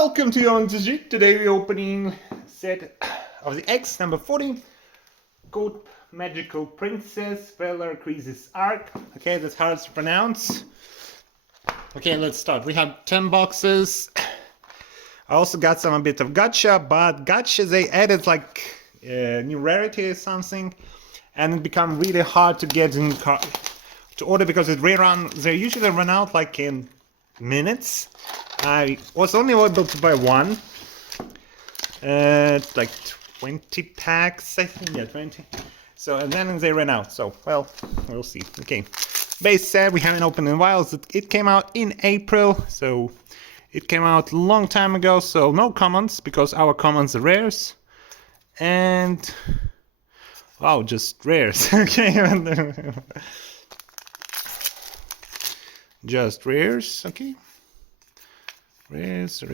Welcome to your IGR. Today we're opening set of the X number 40 called MagicaPrincess Valor Crisis Arc. Okay, that's hard to pronounce. Okay, let's start. We have 10 boxes. I also got a bit of gacha, but gacha they added like new rarity or something, and it become really hard to get in to order because it they usually run out like in minutes. I was only able to buy one. Like 20 packs, I think. Yeah, 20. So, and then they ran out. So, well, we'll see. Okay. Base set, we haven't opened in a while. It came out in April. So, it came out a long time ago. So, no commons because our commons are rares. And, wow, just rares. Okay. Just rares. Okay. Rares,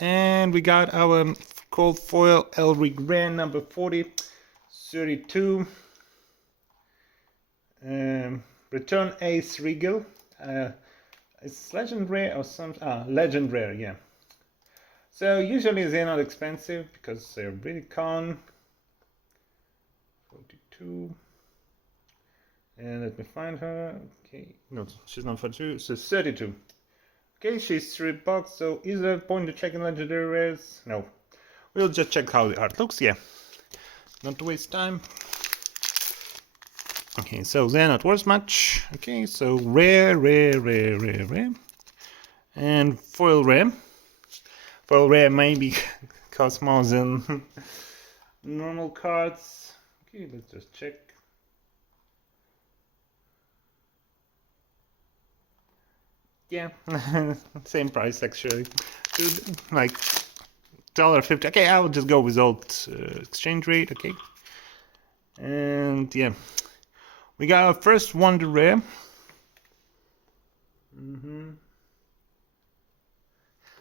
and we got our cold foil Elric rare number 40, 32. Return Ace Regal. It's legend rare or some legend rare, yeah. So usually they're not expensive because they're really con. 42. And let me find her. Okay, no, she's not 42. So 32. Okay, she's $3, so is there a point to checking legendary rares? No. We'll just check how the art looks, yeah. Not to waste time. Okay, so they're not worth much. Okay, so rare. And foil rare. Foil rare maybe cost more than normal cards. Okay, let's just check. Yeah, same price actually. Like $1.50. Okay, I will just go with old exchange rate. Okay, and yeah, we got our first Wonder Rare.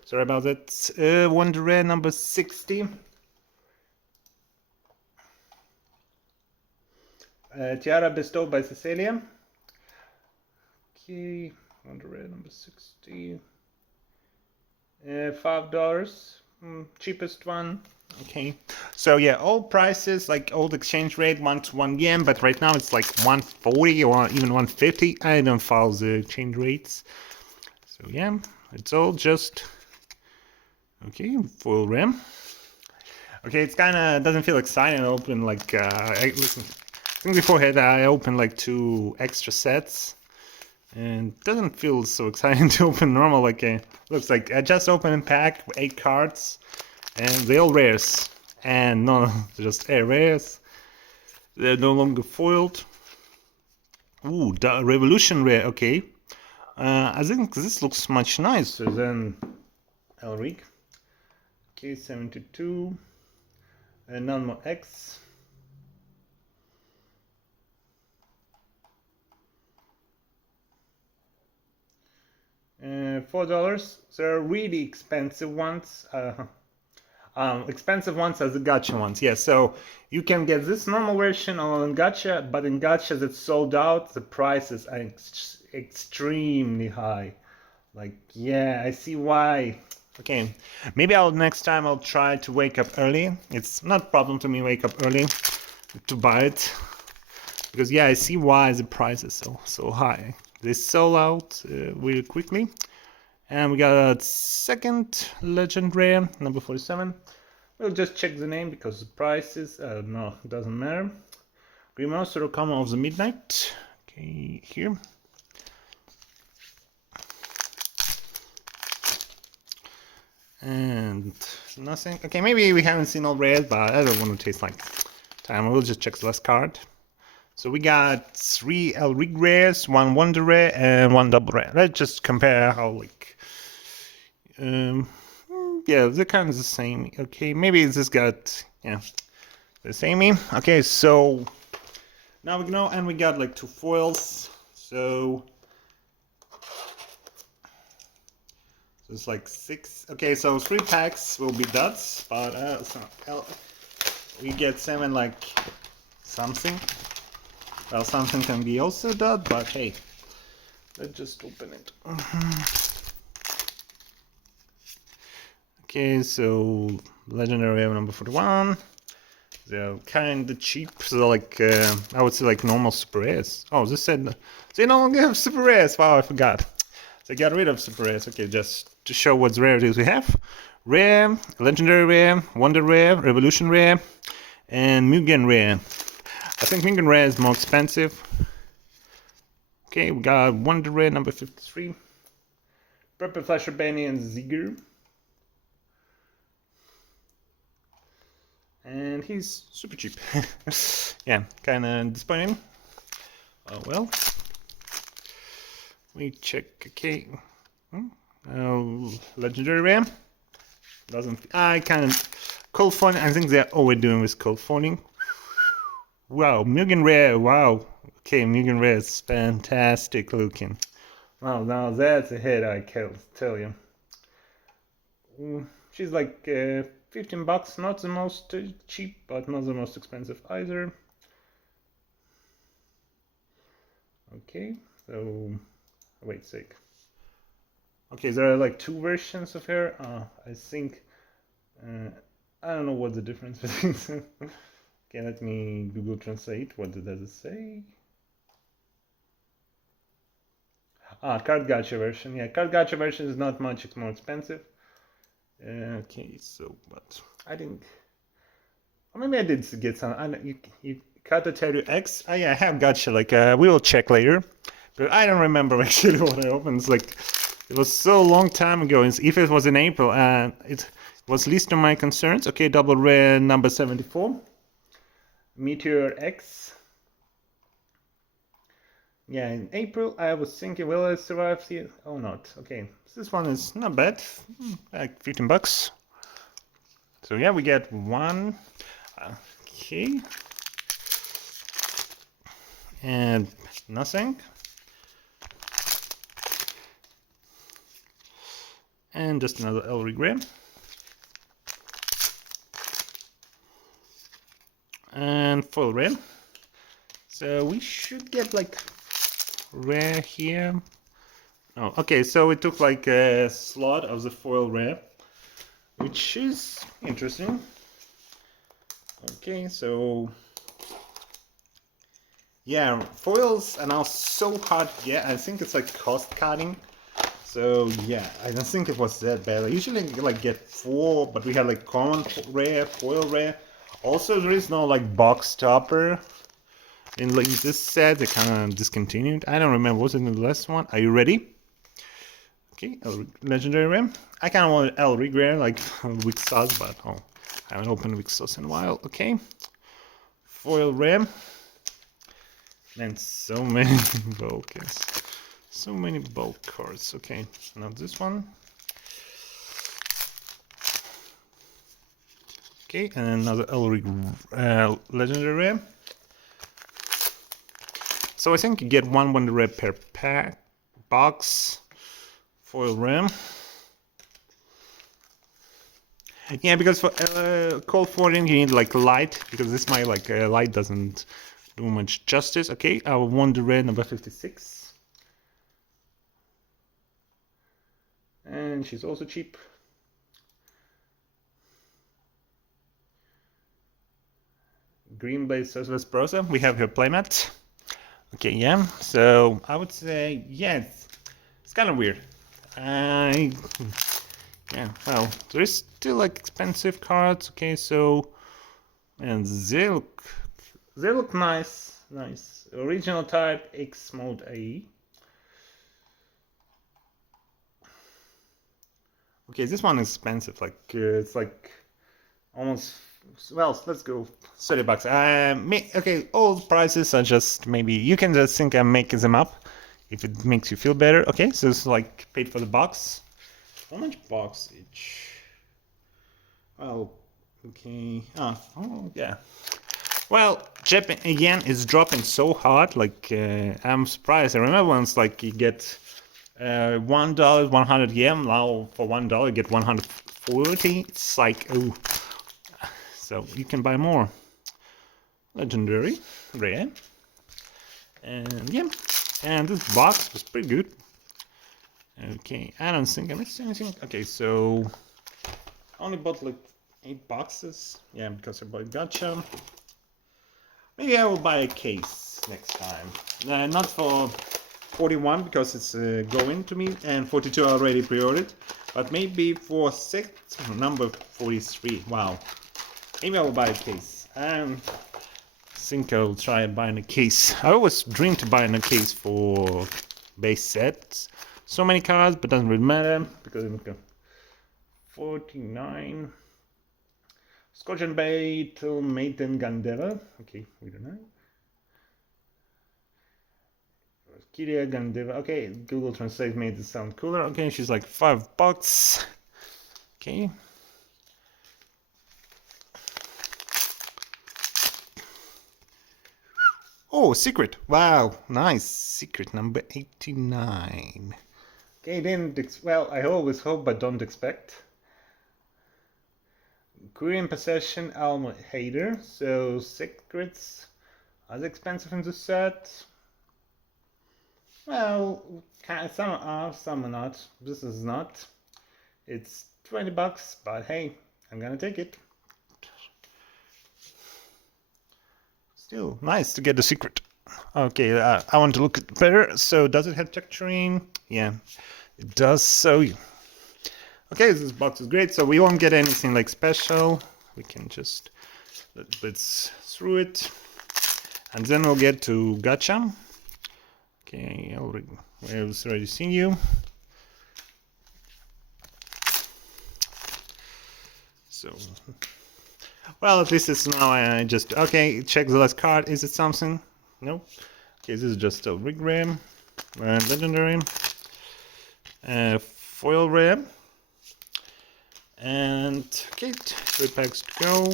Sorry about that. Wonder Rare number 60. Tiara bestowed by Cecilia. Okay. Wonder Rare number 60. $5. Cheapest one. Okay. So yeah, old prices, like old exchange rate, 1 to 1 yen, but right now it's like 140 or even 150. I don't follow the exchange rates. So yeah, it's all just okay, full RAM. Okay, it's kinda doesn't feel exciting to open like I think beforehand I opened like 2 extra sets. And doesn't feel so exciting to open normal. Like looks like I just opened a pack with 8 cards, and they all rares, and no, just rares. They're no longer foiled. Ooh, the Revolution rare. Okay, I think this looks much nicer than Elric. Okay, 72. None more X. $4. They're really expensive ones. Expensive ones as the gacha ones. Yeah, so you can get this normal version on gacha, but in gacha that's sold out, the prices are extremely high. Like, yeah, I see why. Okay, maybe next time I'll try to wake up early. It's not a problem to me wake up early to buy it, because yeah, I see why the price is so high. They sell out really quickly. And we got a second legend rare, number 47. We'll just check the name because the prices, no, it doesn't matter. Remaster Okama of the Midnight. Okay, here. And nothing. Okay, maybe we haven't seen all rares, but I don't want to taste like time. We'll just check the last card. So we got 3 Elric rares, 1 Wonder Rare, and 1 double rare. Let's just compare how like, yeah, they're kind of the same. Okay, maybe this got the same. Okay, so now we know, and we got like 2 foils. So it's like 6. Okay, so 3 packs will be duds, but we get 7 like something. Well, something can be also done, but hey, let's just open it. Okay, so legendary number 41. They're kind of cheap. So like I would say like normal super rares. Oh, this said they no longer have super rares. Wow, I forgot. They got rid of super rares. Okay, just to show what rarities we have: rare, legendary rare, wonder rare, revolution rare, and Mugen rare. I think Mugen rare is more expensive. Okay, we got wonder rare number 53. Purple Flasher Benny and Ziger. And he's super cheap. Yeah, kind of disappointing. Oh well. We check. Okay. Legendary rare. Doesn't. I kind of cold foiling. I think they're overdoing with cold foiling. Wow, Mugen rare. Wow. Okay, Mugen rare is fantastic looking. Wow, now that's a hit. I can tell you. She's like 15 bucks. Not the most cheap, but not the most expensive either. Okay, so wait a sec. Okay, there are like two versions of her. I think I don't know what the difference between them. Okay, let me Google Translate. What does it say? Card gacha version. Yeah, card gacha version is not much. It's more expensive. Okay, so but I didn't. Or maybe I did get some. I don't, you Katateru X. Oh yeah, I have gacha. Like we will check later. But I don't remember actually what I opened. It's like it was so long time ago. If it was in April, it was least of my concerns. Okay, double rare number 74. Meteor X. Yeah, in April I was thinking, will I survive here? Oh, not. Okay, this one is not bad. Like 15 bucks. So yeah, we get one. Okay. And nothing. And just another Elric rare. And foil rare. So we should get like rare here. Oh, okay, so it took like a slot of the foil rare, which is interesting. Okay, so yeah, foils are now so hard to get. I think it's like cost cutting. So yeah, I don't think it was that bad. I usually like get 4, but we had like common rare, foil rare. Also, there is no like box topper in like this set. They kind of discontinued. I don't remember. Was it in the last one? Are you ready? Okay, legendary rare. I kind of want Elric rare, like weak sauce, but oh, I haven't opened weak sauce in a while. Okay, foil rare. And so many bulkers. So many bulk cards. Okay, now this one. Okay, and another Elric legendary rare. So I think you get one wonder rare per pack box. Foil rare. Yeah, because for cold foiling you need like light, because this my like light doesn't do much justice. Okay, our wonder rare number 56. And she's also cheap. Green Blaze Surface Browser. We have her playmat. Okay, yeah. So I would say yes. It's kind of weird. Yeah. Well, there is still like expensive cards. Okay, so and they look nice. Nice. Original type X mode AE. Okay, this one is expensive. Like it's like almost. Well, let's go 30 bucks. Okay, all prices are just maybe you can just think I'm making them up if it makes you feel better. Okay, so it's like paid for the box. How much box each? Well, okay. Oh yeah. Well, Japan again is dropping so hard. Like I'm surprised. I remember once like you get $1, 100 yen. Now for $1 you get 140. It's like oh. So you can buy more. Legendary, rare, and yeah. And this box was pretty good. Okay, I don't think I missed anything. Okay, so only bought like 8 boxes. Yeah, because I bought Gacha. Maybe I will buy a case next time. Not for 41 because it's going to me, and 42 I already pre-ordered. But maybe for number 43. Wow. Maybe I will buy a case. I think I'll try buying a case. I always dream to buy a case for base sets. So many cards, but doesn't really matter because I'm going 49. Scorpion Bay till Maiden Gandeva. Okay, we don't know. Kiria Gandeva. Okay, Google Translate made it sound cooler. Okay, she's like $5. Okay. Oh, secret. Wow, nice. Secret number 89. Okay, well, I always hope but don't expect. Korean Possession Alma Hater. So secrets as expensive in the set. Well, some are, some are not. This is not. It's $20, but hey, I'm gonna take it. Still nice to get the secret. Okay, I want to look at it better. So does it have texturing? Yeah, it does. So okay, this box is great. So we won't get anything like special. We can just let's through it, and then we'll get to Gacha. Okay, I was already seeing you. So, well, at least it's now. I just okay. Check the last card. Is it something? No. Okay, this is just a rig ram, legendary, foil ram, and okay, 3 packs to go.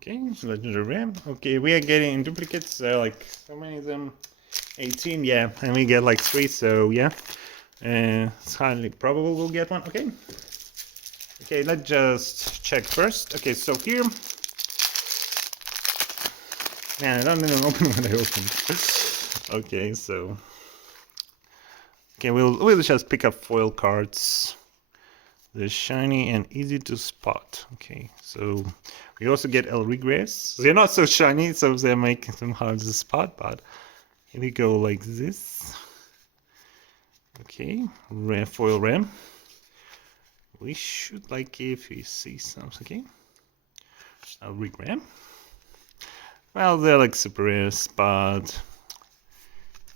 Okay, legendary ram. Okay, we are getting duplicates. Like so many of them. 18, yeah, and we get like 3, so yeah. It's highly probable we'll get one. Okay. Okay, let's just check first. Okay, so here. Man, I don't even open what I opened. Okay, so. Okay, we'll just pick up foil cards. They're shiny and easy to spot. Okay, so we also get El Regress. They're not so shiny, so they're making them hard to spot, but here we go like this. Okay, foil ram. We should like if we see something. Okay, I'll re-ram. Well, they're like super rares, but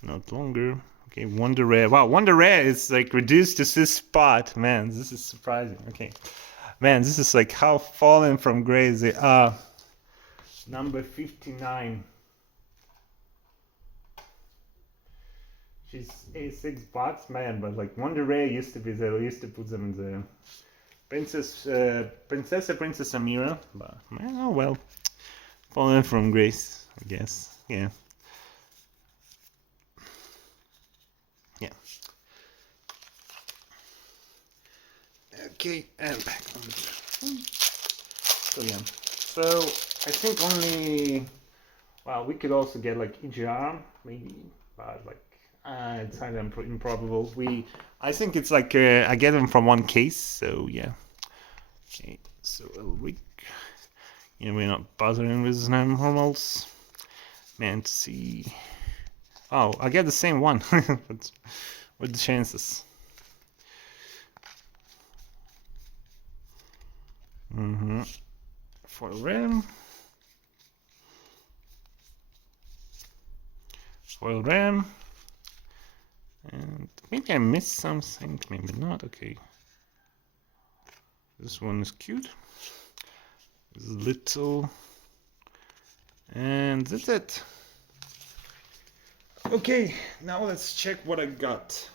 not longer. Okay, Wonder Rare. Wow, Wonder Rare is like reduced to this spot. Man, this is surprising. Okay, man, this is like how fallen from grace they are. Number 59. She's $6, man, but like Wonder Rare used to be there. We used to put them in the Princess Amira, but man, oh well, fallen from grace, I guess. Yeah, yeah. Okay, and back on the. So yeah, so I think only. Well, we could also get like IGR maybe, but like. It's kind of improbable. I think it's like I get them from one case, so yeah. Okay, so week. You know, we're not bothering with normals. Man, to see. Oh, I get the same one. But what the chances? Foil ram. Foil ram. And maybe I missed something, maybe not. Okay. This one is cute. This is little. And that's it. Okay, now let's check what I got.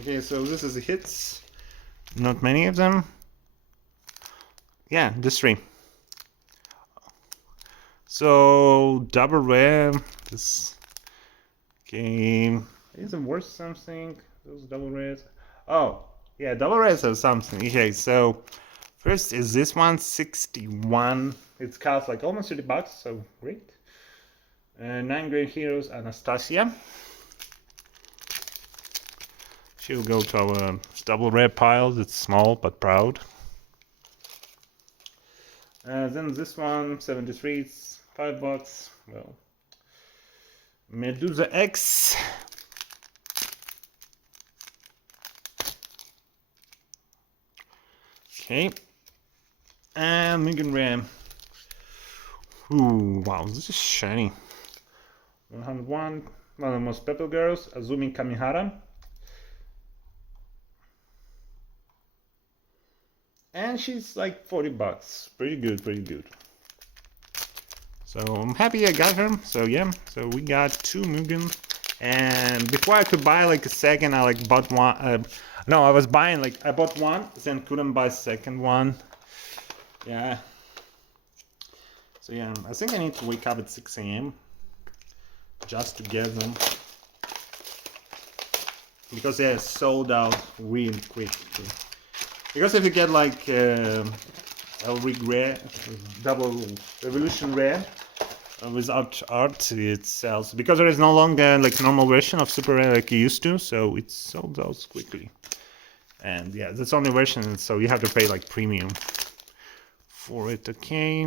Okay, so this is the hits. Not many of them. Yeah, just 3. So double rare. This game isn't worth something. Those double rares. Oh, Yeah, double rares or something. Okay, so first is this one, 61. It's cost like almost $30, so great. 9 Great Heroes, Anastasia. She'll go to our double rare piles. It's small but proud. Then this one, 73, it's $5. Well, Medusa X. Okay. And Megan Ram. Ooh, wow, this is shiny. 101, one of the most popular girls, Azumi Kamihara. And she's like $40. Pretty good, pretty good. So I'm happy I got her. So yeah, so we got 2 Mugen. And before I could buy like a second, I like bought one. No, I was buying like, I bought one, then couldn't buy a second one. Yeah. So yeah, I think I need to wake up at 6 a.m. just to get them. Because they're sold out really quick. Because if you get like a rig rare, double evolution rare without art, it sells. Because there is no longer like normal version of super rare like you used to, so it sold out quickly. And yeah, that's the only version, so you have to pay like premium for it. Okay,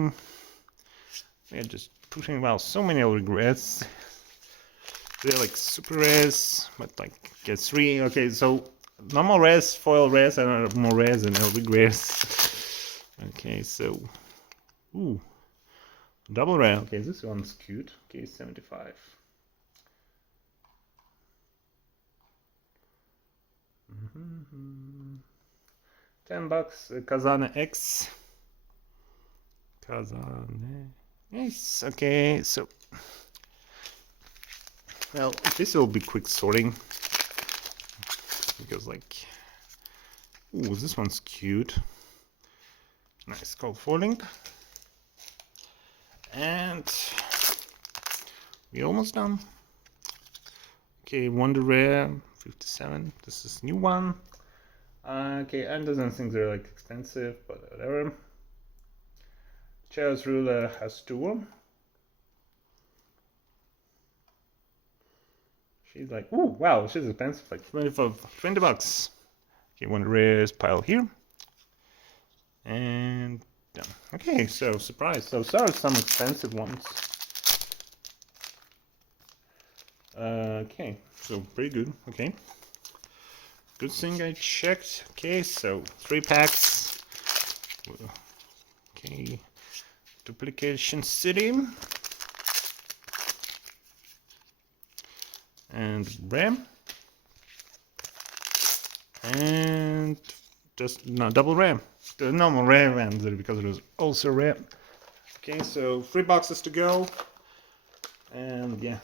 yeah, just pushing out so many regrets. They're like super rares, but like get 3. Okay, so normal rares, foil rares, and more rares and big rares. Okay, so ooh, double rare. Okay, this one's cute. Okay, 75. $10. Kazane X. Kazane. Yes. Okay, so well, this will be quick sorting because like, ooh, this one's cute. Nice, gold foiling. And we're almost done. Okay, Wonder Rare 57. This is new one. Okay, Anne doesn't think they're like expensive, but whatever. Chaos Ruler has 2. She's like, ooh, wow, she's expensive, like $20. Okay, Wonder Rares pile here. And done. Okay, so surprise. So sorry, some expensive ones. Okay, so pretty good. Okay, good thing I checked. Okay, so 3 packs. Okay, Duplication City and RAM and just no double RAM. The normal rare ones because it was also rare. Okay, so 3 boxes to go, and yeah.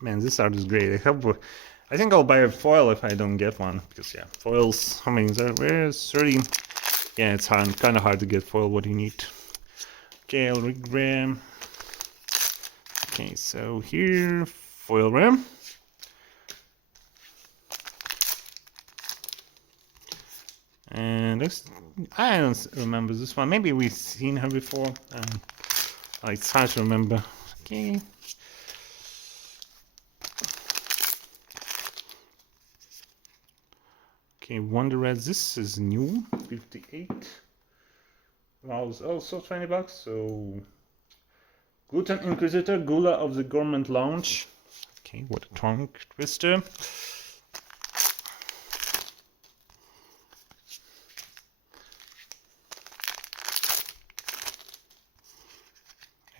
Man, this art is great. I think I'll buy a foil if I don't get one, because yeah, foils. I mean, where's 30? Yeah, it's kind of hard to get foil what you need. Okay, I'll ram. Okay, so here foil ram. And this, I don't remember this one. Maybe we've seen her before. It's hard to remember. Okay. Okay, Wonder Red, this is new, 58. Wow, it's also $20, so Gluten Inquisitor, Gula of the Government Lounge. Okay, what a tongue twister.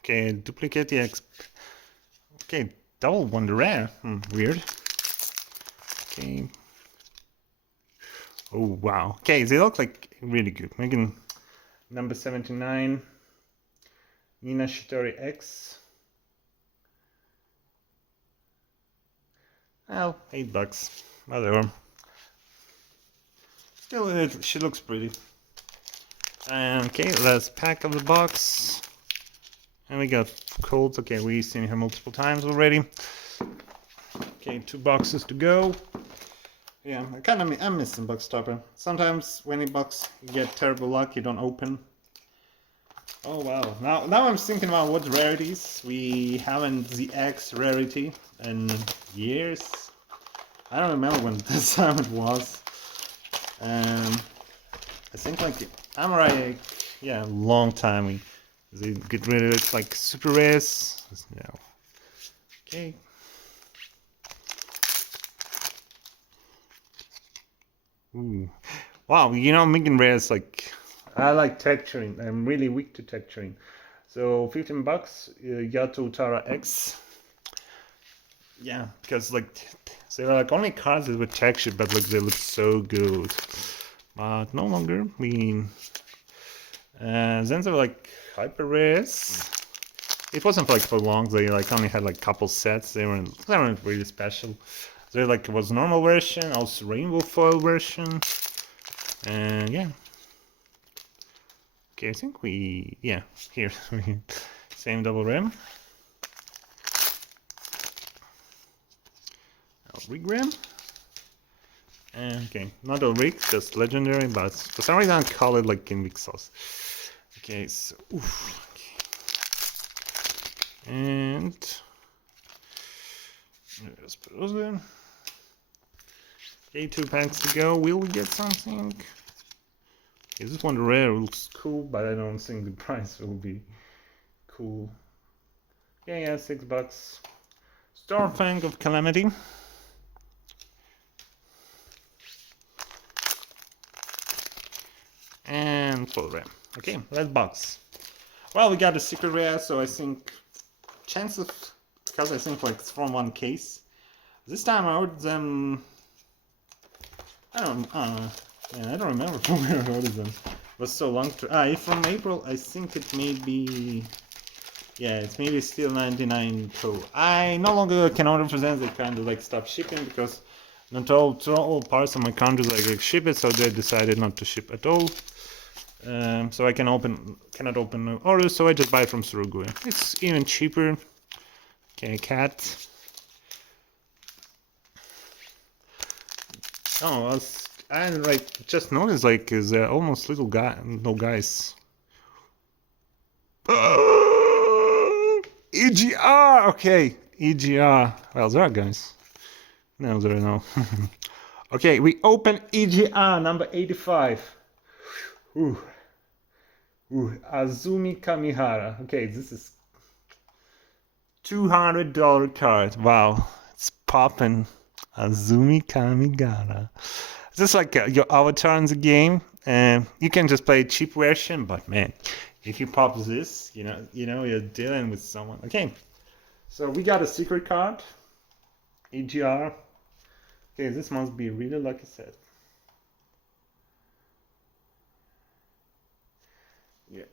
Okay, duplicate the okay, double Wonder Rare. Weird. Okay. Oh wow. Okay, they look like really good. Megan number 79. Nina Shitori X. Well, $8. Whatever. Still, she looks pretty. Okay, let's pack up the box. And we got codes. Okay, we've seen her multiple times already. Okay, 2 boxes to go. Yeah, I'm missing box topper. Sometimes when you box, you get terrible luck. You don't open. Oh wow! Now I'm thinking about what rarities we haven't the X rarity in years. I don't remember when this time it was. I think like I'm right. Yeah, long time. They get rid of it like super rares. No. Okay. Ooh. Wow, you know, making rares like I like texturing. I'm really weak to texturing. So $15, Yato Tara X. Yeah, because like they were like only cards that were textured, but like they look so good. But no longer. I mean, then they were like hyper rares. It wasn't like for long. They like only had like couple sets. They weren't really special. There like was normal version, also rainbow foil version, and yeah. Okay, I think here same double rim. Rig-rim. And okay, not a rig, just legendary, but for some reason I call it like in Vixos. Okay, so okay. And let's put those in. Okay, 2 packs to go. Will we get something? Okay, this one rare looks cool, but I don't think the price will be cool. Yeah, $6. Starfang of Calamity. And full rare. Okay, red box. Well, we got a secret rare, so I think chance of, because I think like it's from one case. This time I ordered them. I don't remember from where I ordered them. It was so long to. From April. I think it may be. Yeah, it's maybe still 99 co. I no longer can order for them. They kind of like stopped shipping because not all parts of my country like ship it, so they decided not to ship at all. So I cannot open orders, so I just buy it from Surugui. It's even cheaper. Okay, cat. Oh, I like just noticed like is almost little guy, no guys. EGR. Okay, EGR. Well, there are guys. No, there are no. Okay, we open EGR number 85. Ooh. Azumi Kamihara. Okay, this is $200 card. Wow, it's popping. Azumi Kamihara. This is like your avatar in the game. You can just play a cheap version, but man, if you pop this, you know you're dealing with someone. Okay, so we got a secret card, EGR. Okay, this must be a really lucky set. Yeah.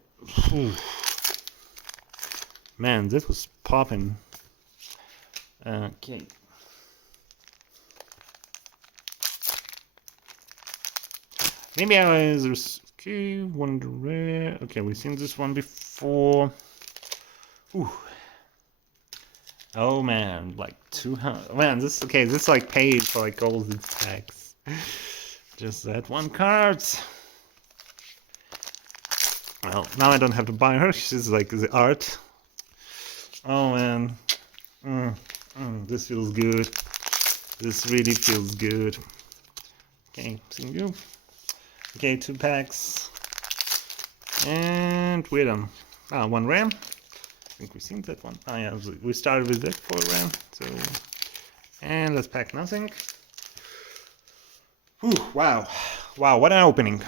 Man, this was popping. Okay. Maybe I was okay. Wonder rare. Okay, we've seen this one before. Ooh. Oh man, like 200. Man, this okay. This like paid for like all the tax. Just that one card. Well, now I don't have to buy her. She's like the art. Oh man, this feels good. This really feels good. Okay, seeing you. Okay, 2 packs. And we're done. One RAM. I think we've seen that one. Yeah, we started with that 4 RAM. So, and let's pack nothing. Whew, wow, what an opening.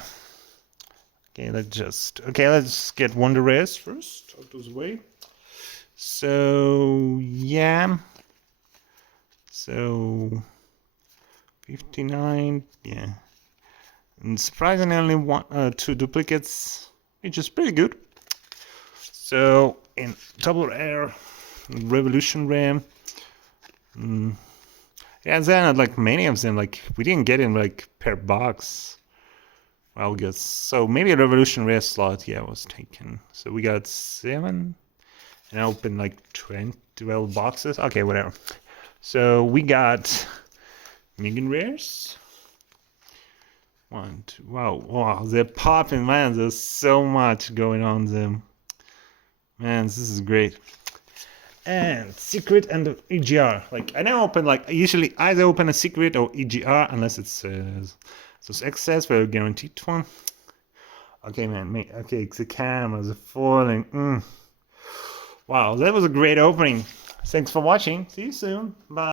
Okay, let's get Wonder Rares first out of the way. So yeah. So 59, yeah. And surprisingly only 2 duplicates, which is pretty good. So in double rare, Revolution Rare, Yeah, and then like many of them, like we didn't get in like per box. Well, guess so. Maybe a Revolution Rare slot, yeah, was taken. So we got 7, and I opened like 12 boxes. Okay, whatever. So we got Megan Rares. 1, 2. Wow, they're popping, man. There's so much going on them. Man, this is great. And secret and IGR. Like I never open like I usually either open a secret or IGR unless it's those excess but a guaranteed one. Okay, man. Okay, the cameras are falling. Wow, that was a great opening. Thanks for watching. See you soon. Bye.